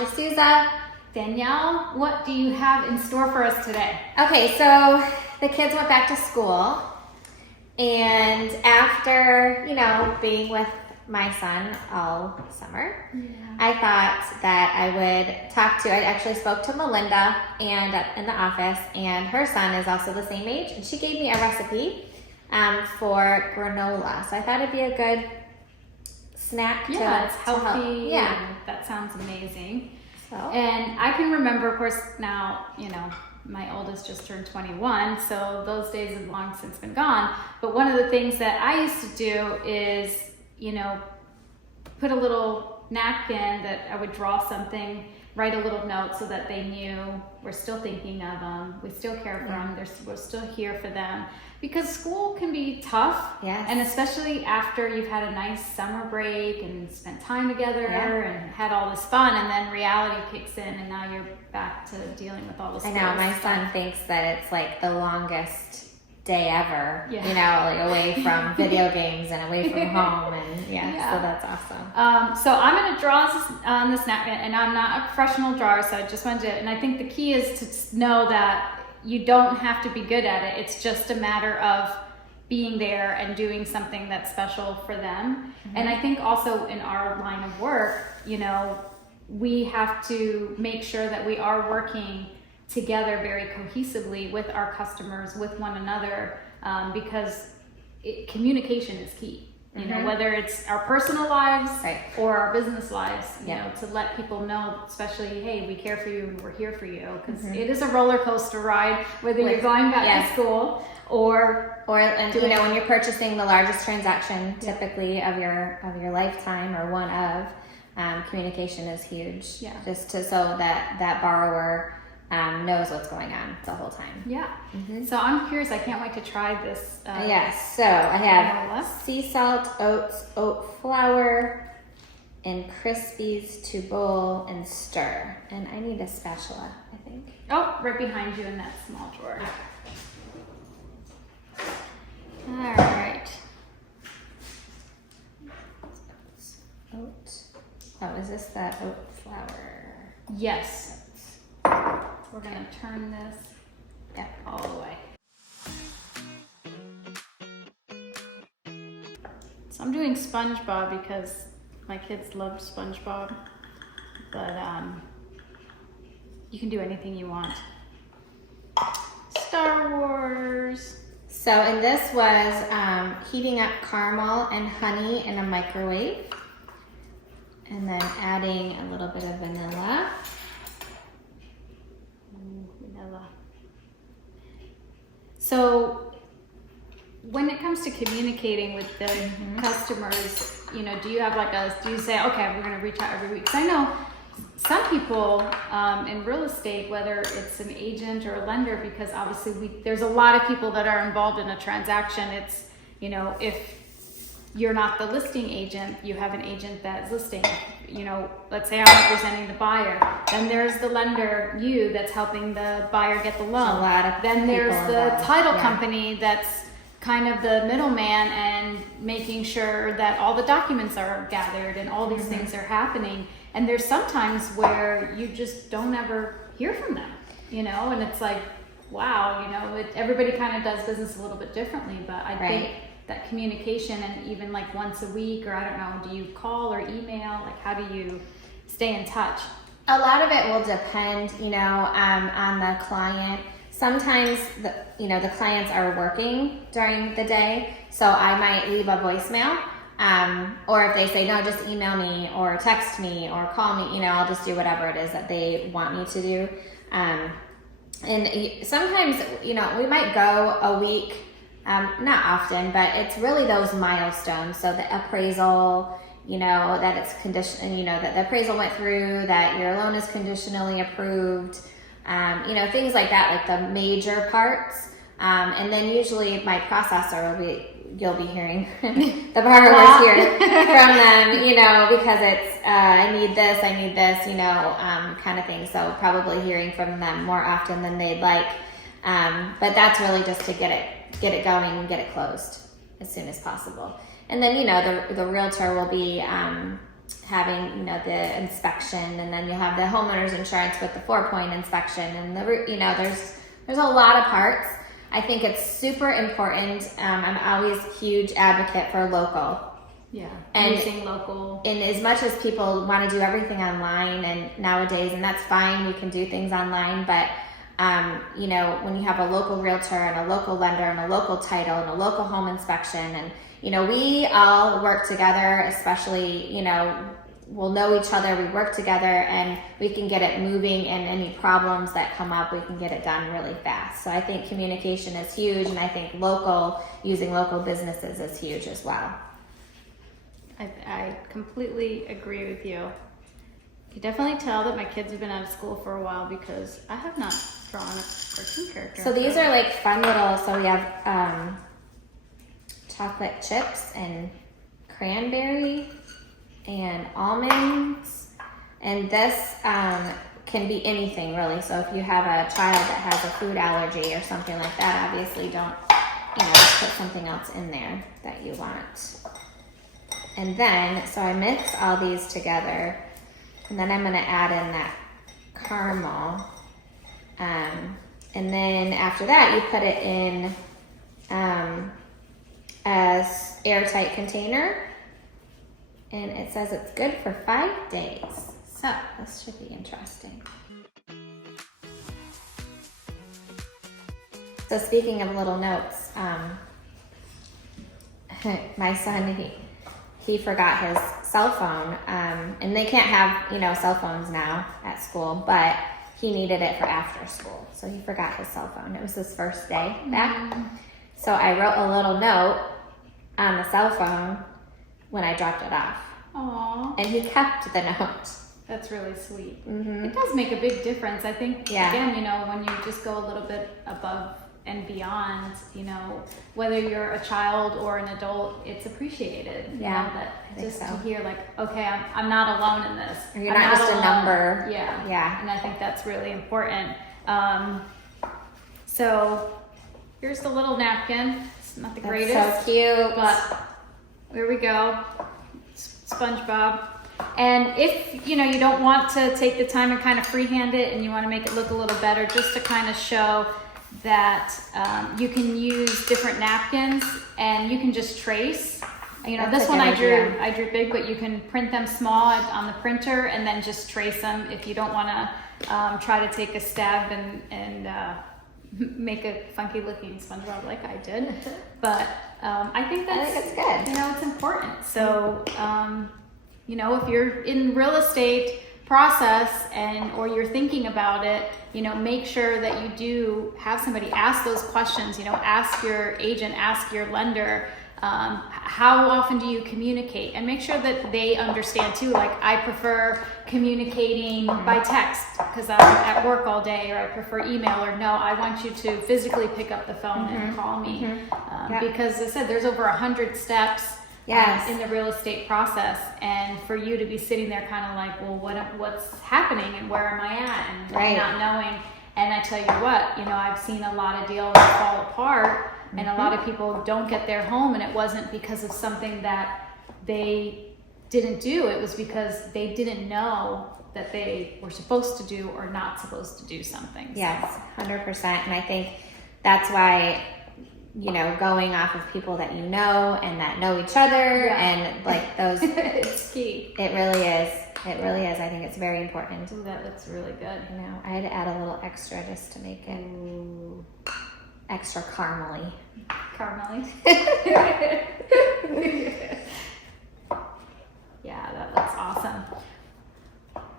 DeSousa. Danielle, what do you have in store for us today? Okay, so the kids went back to school, and after, being with my son all summer, I thought that I would I actually spoke to Melinda in the office, and her son is also the same age, and she gave me a recipe for granola. So I thought it'd be a good snack to it's healthy. Yeah. That sounds amazing. So. And I can remember, of course, now, my oldest just turned 21, so those days have long since been gone. But one of the things that I used to do is, put a little napkin that I would draw something, write a little note so that they knew we're still thinking of them, we still care for them, we're still here for them. Because school can be tough, and especially after you've had a nice summer break and spent time together and had all this fun, and then reality kicks in, and now you're back to dealing with all this. I know, my son thinks that it's like the longest day ever, away from video games and away from home, and so that's awesome. So I'm going to draw this napkin, and I'm not a professional drawer, so I just wanted to, and I think the key is to know that you don't have to be good at it. It's just a matter of being there and doing something that's special for them. And I think also in our line of work, we have to make sure that we are working together very cohesively with our customers, with one another, because communication is key. Whether it's our personal lives or our business lives, to let people know, especially, hey, we care for you and we're here for you, because it is a roller coaster ride, whether you're going back to school or when you're purchasing the largest transaction typically of your lifetime, or one of, communication is huge. Just so that borrower knows what's going on the whole time. So I'm curious, I can't wait to try this. Yes, so I have sea salt, oats, oat flour, and Krispies to boil and stir. And I need a spatula, I think. Oh, right behind you in that small drawer. All right. Oat. Oh, is this the oat flour? Yes. We're gonna turn this all the way. So I'm doing SpongeBob because my kids loved SpongeBob, but you can do anything you want. Star Wars. So, and this was heating up caramel and honey in a microwave, and then adding a little bit of vanilla. So when it comes to communicating with the customers, do you have do you say, okay, we're going to reach out every week? Because I know some people in real estate, whether it's an agent or a lender, because obviously there's a lot of people that are involved in a transaction. It's, if you're not the listing agent, you have an agent that's listing. Let's say I'm representing the buyer. Then there's the lender, that's helping the buyer get the loan. A lot of then there's the involved. title company that's kind of the middleman and making sure that all the documents are gathered and all these things are happening. And there's sometimes where you just don't ever hear from them, and it's like, wow, everybody kind of does business a little bit differently, but I think that communication, and even once a week, or I don't know, do you call or email? How do you stay in touch? A lot of it will depend, on the client. Sometimes the clients are working during the day, so I might leave a voicemail. Or if they say, no, just email me or text me or call me, I'll just do whatever it is that they want me to do. And sometimes, we might go a week. Not often, but it's really those milestones. So the appraisal, that it's conditioned, that the appraisal went through, that your loan is conditionally approved, things like that, like the major parts. And then usually my processor you'll be hearing the borrowers here from them, because it's, I need this, kind of thing. So probably hearing from them more often than they'd like. But that's really just to get it going and get it closed as soon as possible. And then, the realtor will be having, you know, the inspection, and then you have the homeowner's insurance with the 4-point inspection, and there's a lot of parts. I think it's super important. I'm always a huge advocate for local. Yeah, and using local. And as much as people want to do everything online and nowadays, and that's fine, you can do things online, but you know, when you have a local realtor and a local lender and a local title and a local home inspection, and you know, we all work together, especially, you know, we'll know each other, we work together, and we can get it moving, and any problems that come up, we can get it done really fast. So I think communication is huge, and I think using local businesses is huge as well. I completely agree with you. You can definitely tell that my kids have been out of school for a while because I have not drawn a cartoon character. So these are like fun little, so we have chocolate chips and cranberry and almonds, and this can be anything really. So if you have a child that has a food allergy or something like that, obviously don't, you know, just put something else in there that you want. And then, so I mix all these together, and then I'm gonna add in that caramel. And then after that, you put it in a airtight container, and it says it's good for 5 days. So this should be interesting. So speaking of little notes, my son, he forgot his cell phone, and they can't have, you know, cell phones now at school, but he needed it for after school. So he forgot his cell phone. It was his first day back. So I wrote a little note on the cell phone when I dropped it off. Aww. And he kept the note. That's really sweet. Mm-hmm. It does make a big difference. I think, Yeah. again, you know, when you just go a little bit above and beyond, you know, whether you're a child or an adult, it's appreciated. You Yeah, know, that I think just so. to hear like, okay, I'm not alone in this. Or you're I'm not just a alone. number. Yeah. Yeah. And I think that's really important. So here's the little napkin. It's not the greatest. That's so cute. But here we go. SpongeBob. And if, you know, you don't want to take the time and kind of freehand it and you want to make it look a little better, just to kind of show that you can use different napkins and you can just trace. You know, That's this a one good I drew big, but you can print them small on the printer and then just trace them if you don't want to try to take a stab and make a funky looking SpongeBob like I did. But I think it's good. You know, it's important. So, you know, if you're in real estate process or you're thinking about it, you know, make sure that you do have somebody ask those questions. You know, ask your agent, ask your lender, how often do you communicate, and make sure that they understand too. Like, I prefer communicating by text because I'm at work all day, or I prefer email, or no, I want you to physically pick up the phone and call me. Because as I said, there's over 100 steps in the real estate process, and for you to be sitting there kind of like, well, what's happening and where am I at, and not knowing. And I tell you what, you know, I've seen a lot of deals fall apart, and a lot of people don't get their home, and it wasn't because of something that they didn't do. It was because they didn't know that they were supposed to do or not supposed to do something. Yes, 100%. And I think that's why, you know, going off of people that you know and that know each other and like those, it's key. It really is. It really is. I think it's very important. Ooh, that looks really good. You know, I had to add a little extra just to make it extra caramely. Yeah, that looks awesome.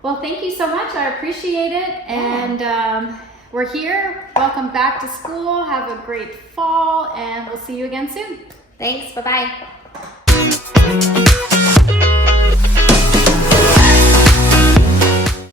Well, thank you so much. I appreciate it. And we're here. Welcome back to school. Have a great fall, and we'll see you again soon. Thanks. Bye-bye.